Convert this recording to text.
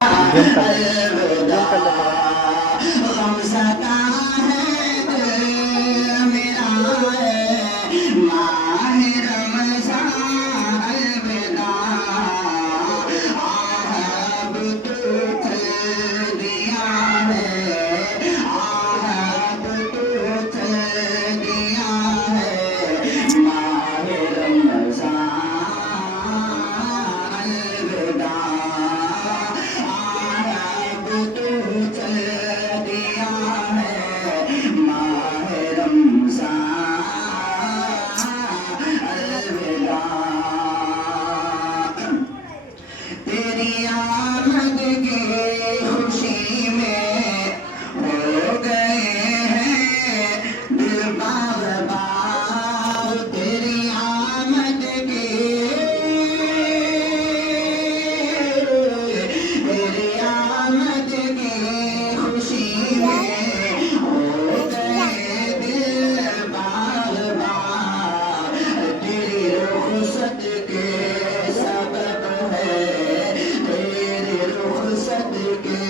Zoom कर लेना, zoom कर ले थोड़ा। तेरी आमद की खुशी में हो गए हैं दिल बाग बाग। तेरी आमद की तेरी आमद की खुशी में हो गए दिल बाग बाग। तेरी रुखसत के सबब है, तेरी रुखसत के